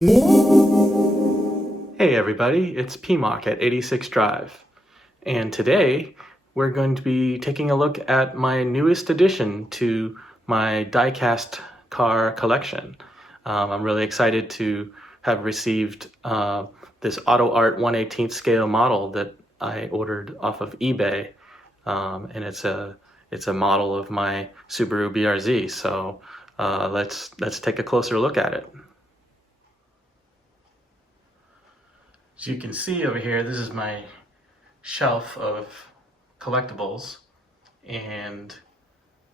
Hey everybody, it's PMOC at 86 Drive, and today we're going to be taking a look at my newest addition to my diecast car collection. I'm really excited to have received this AutoArt 1/18 scale model that I ordered off of eBay, and it's a model of my Subaru BRZ. So let's take a closer look at it. As you can see over here, this is my shelf of collectibles, and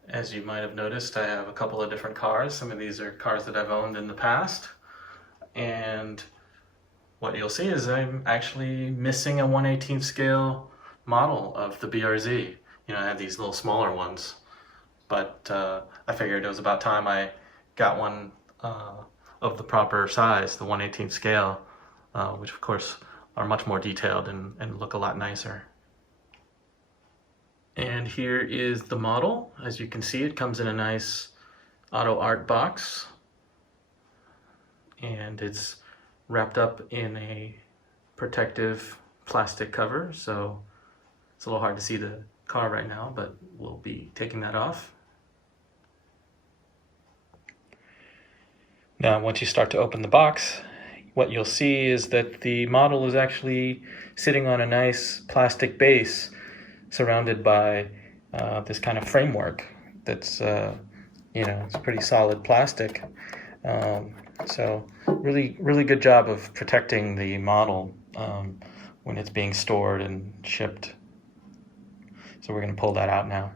as you might have noticed, I have a couple of different cars. Some of these are cars that I've owned in the past, and what you'll see is I'm actually missing a 1/18 scale model of the BRZ. I have these little smaller ones, but I figured it was about time I got one of the proper size, the 1/18 scale, which of course are much more detailed and look a lot nicer. And here is the model. As you can see, it comes in a nice AutoArt box, and it's wrapped up in a protective plastic cover, so it's a little hard to see the car right now, but we'll be taking that off. Now, once you start to open the box, what you'll see is that the model is actually sitting on a nice plastic base surrounded by this kind of framework that's, it's pretty solid plastic. So really good job of protecting the model when it's being stored and shipped. So we're going to pull that out now.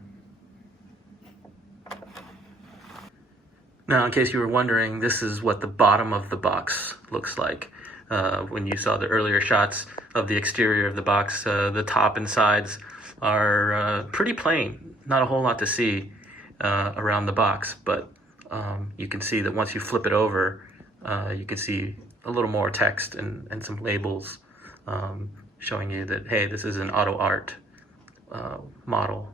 Now, in case you were wondering, this is what the bottom of the box looks like. When you saw the earlier shots of the exterior of the box, the top and sides are pretty plain. Not a whole lot to see around the box, but you can see that once you flip it over, you can see a little more text and some labels showing you that, hey, this is an AutoArt model.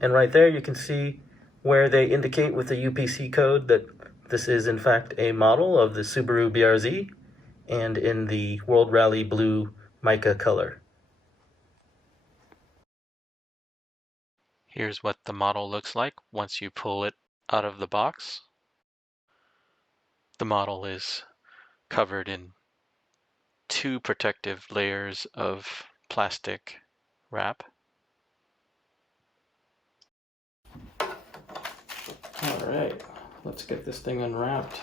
And right there you can see where they indicate with the UPC code that this is in fact a model of the Subaru BRZ and in the World Rally Blue mica color. Here's what the model looks like once you pull it out of the box. The model is covered in 2 protective layers of plastic wrap. All right, let's get this thing unwrapped.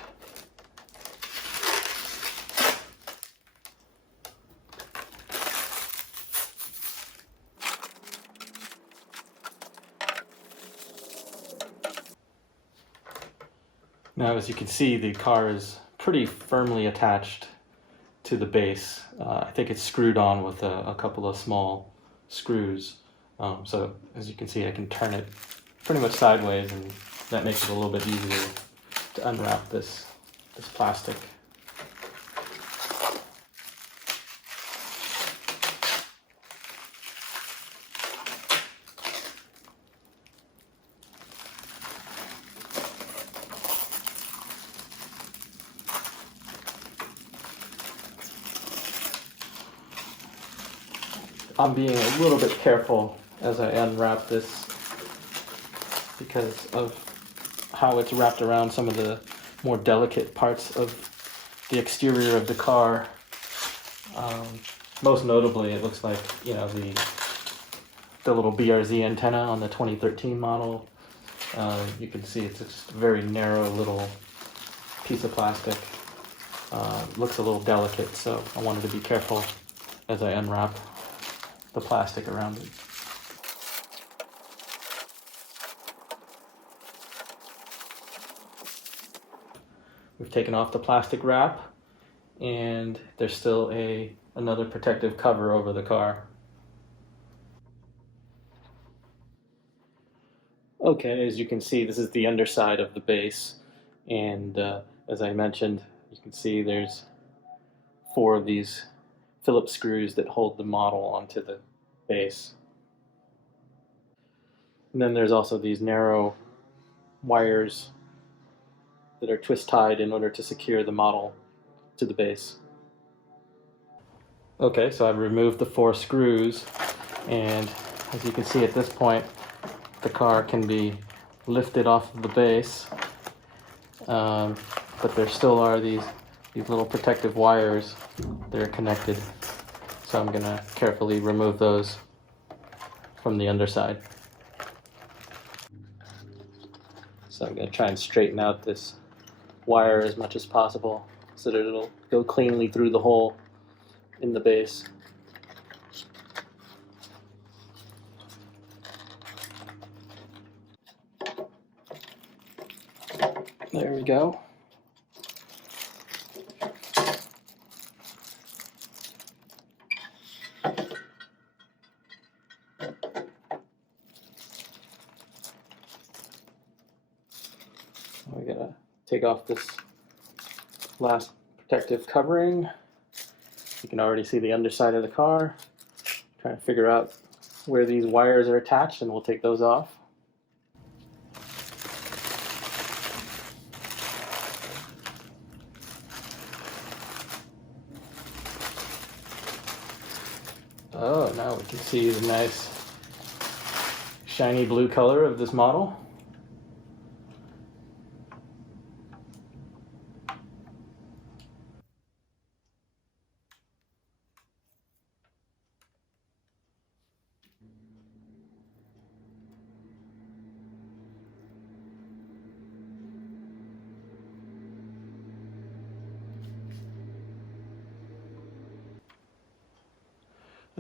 Now, as you can see, the car is pretty firmly attached to the base. I think it's screwed on with a couple of small screws. So as you can see, I can turn it pretty much sideways, and that makes it a little bit easier to unwrap this plastic. I'm being a little bit careful as I unwrap this because of how it's wrapped around some of the more delicate parts of the exterior of the car. Most notably, it looks like, the little BRZ antenna on the 2013 model. You can see it's just a very narrow little piece of plastic. Looks a little delicate, so I wanted to be careful as I unwrap the plastic around it. We've taken off the plastic wrap, and there's still another protective cover over the car. Okay, as you can see, this is the underside of the base, and as I mentioned, you can see there's 4 of these Phillips screws that hold the model onto the base. And then there's also these narrow wires that are twist tied in order to secure the model to the base. Okay, so I've removed the 4 screws, and as you can see at this point, the car can be lifted off of the base, but there still are these little protective wires that are connected. So I'm going to carefully remove those from the underside. So I'm going to try and straighten out this wire as much as possible so that it'll go cleanly through the hole in the base. There we go. We gotta take off this last protective covering. You can already see the underside of the car. Trying to figure out where these wires are attached, and we'll take those off. Oh, now we can see the nice shiny blue color of this model.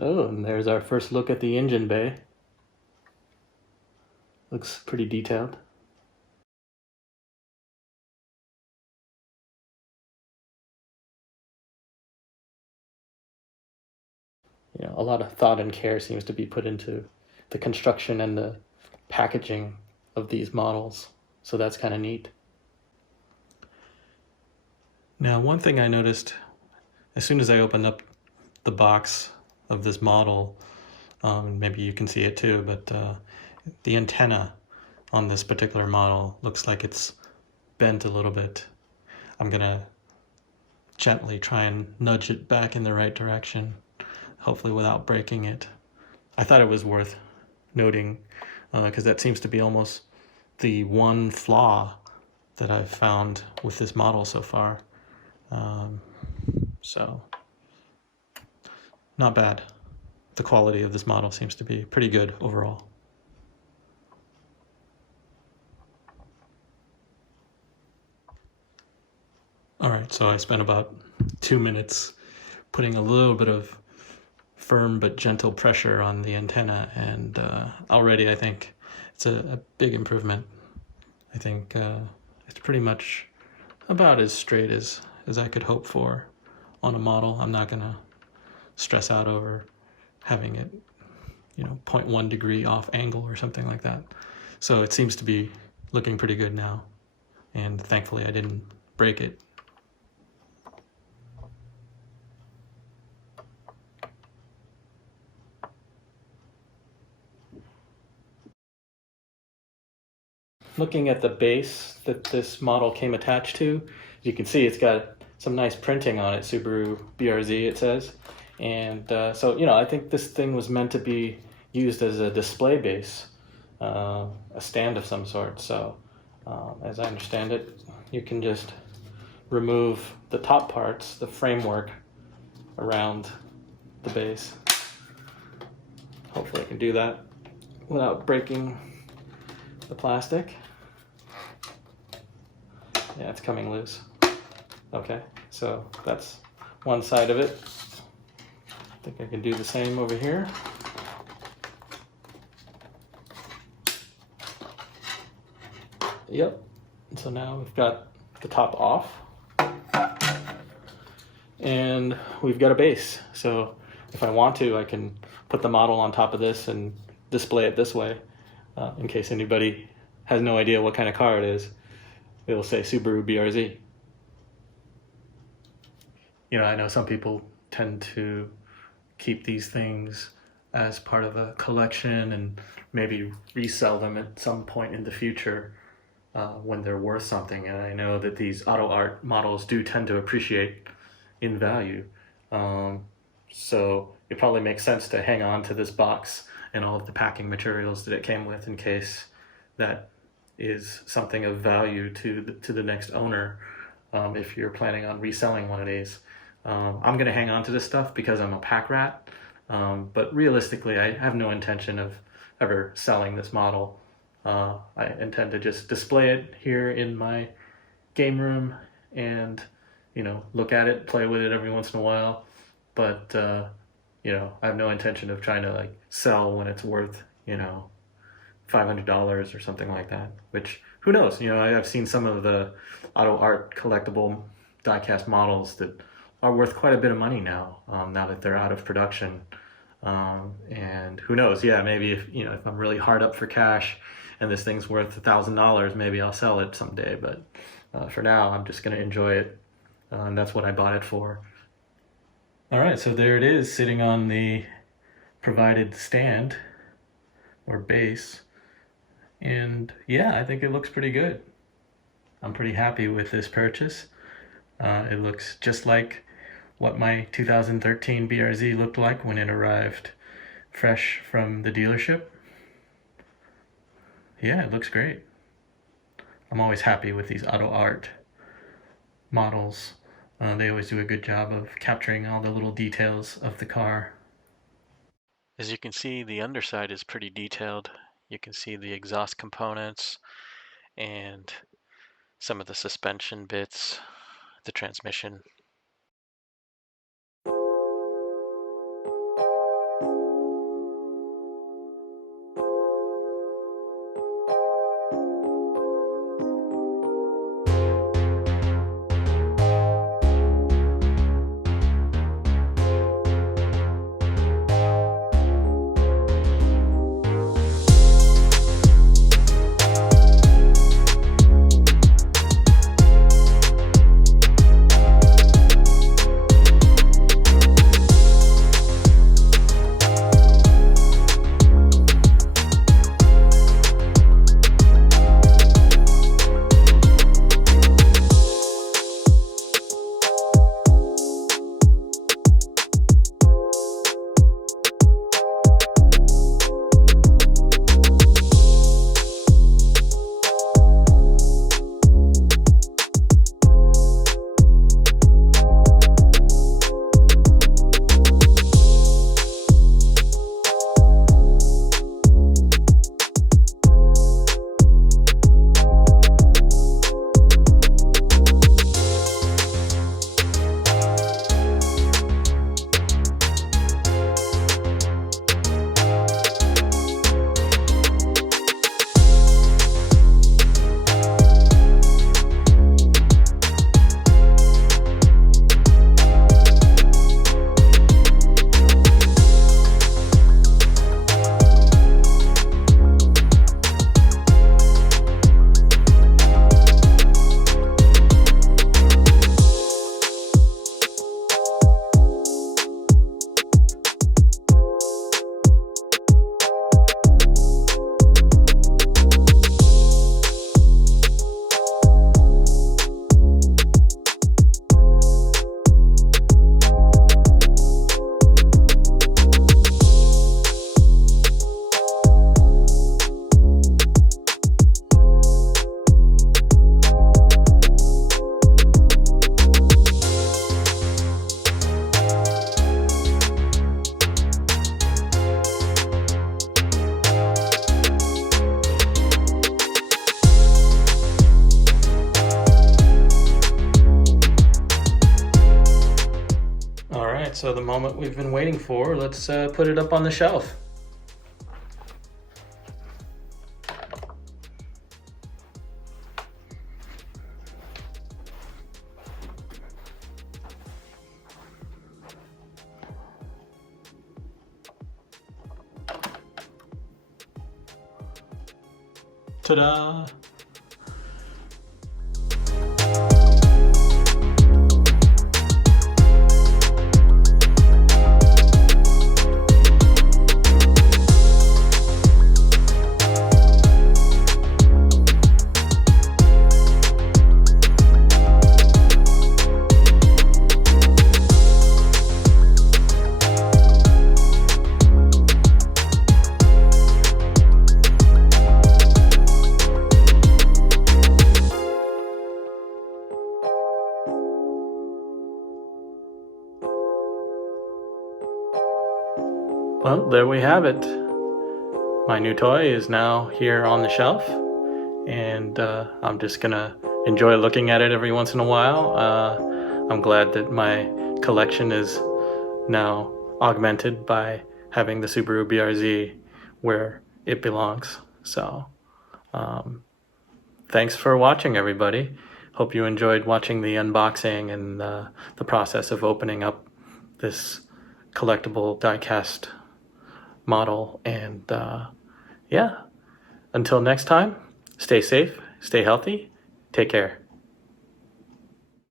Oh, and there's our first look at the engine bay. Looks pretty detailed. You know, a lot of thought and care seems to be put into the construction and the packaging of these models, so that's kind of neat. Now, one thing I noticed as soon as I opened up the box of this model, maybe you can see it too, but the antenna on this particular model looks like it's bent a little bit. I'm gonna gently try and nudge it back in the right direction, hopefully without breaking it. I thought it was worth noting because that seems to be almost the one flaw that I've found with this model so far. So not bad. The quality of this model seems to be pretty good overall. All right, so I spent about 2 minutes putting a little bit of firm but gentle pressure on the antenna, and already I think it's a big improvement. I think it's pretty much about as straight as I could hope for on a model. I'm not gonna stress out over having it, 0.1 degree off angle or something like that. So it seems to be looking pretty good now, and thankfully I didn't break it. Looking at the base that this model came attached to, you can see it's got some nice printing on it, Subaru BRZ it says. And so, I think this thing was meant to be used as a display base, a stand of some sort. So as I understand it, you can just remove the top parts, the framework around the base. Hopefully I can do that without breaking the plastic. Yeah, it's coming loose. Okay, so that's one side of it. I think I can do the same over here. Yep, so now we've got the top off. And we've got a base. So if I want to, I can put the model on top of this and display it this way. In case anybody has no idea what kind of car it is, it'll say Subaru BRZ. I know some people tend to keep these things as part of a collection and maybe resell them at some point in the future. when they're worth something. And I know that these AutoArt models do tend to appreciate in value. So it probably makes sense to hang on to this box and all of the packing materials that it came with in case that is something of value to the next owner, if you're planning on reselling one of these. I'm going to hang on to this stuff because I'm a pack rat, but realistically I have no intention of ever selling this model. I intend to just display it here in my game room and, look at it, play with it every once in a while. But, I have no intention of trying to like sell when it's worth, $500 or something like that, which who knows, I've seen some of the AutoArt collectible diecast models that are worth quite a bit of money now, now that they're out of production. And who knows, maybe if I'm really hard up for cash and this thing's worth $1,000, maybe I'll sell it someday. But for now, I'm just going to enjoy it. And that's what I bought it for. All right, so there it is, sitting on the provided stand or base. And I think it looks pretty good. I'm pretty happy with this purchase. It looks just like what my 2013 BRZ looked like when it arrived fresh from the dealership. Yeah, it looks great. I'm always happy with these AutoArt models. They always do a good job of capturing all the little details of the car. As you can see, the underside is pretty detailed. You can see the exhaust components and some of the suspension bits, the transmission. So the moment we've been waiting for, let's put it up on the shelf. Ta-da! Well, there we have it. My new toy is now here on the shelf, and I'm just gonna enjoy looking at it every once in a while. I'm glad that my collection is now augmented by having the Subaru BRZ where it belongs. So thanks for watching, everybody. Hope you enjoyed watching the unboxing and the process of opening up this collectible diecast model. And yeah, until next time, stay safe, stay healthy, take care.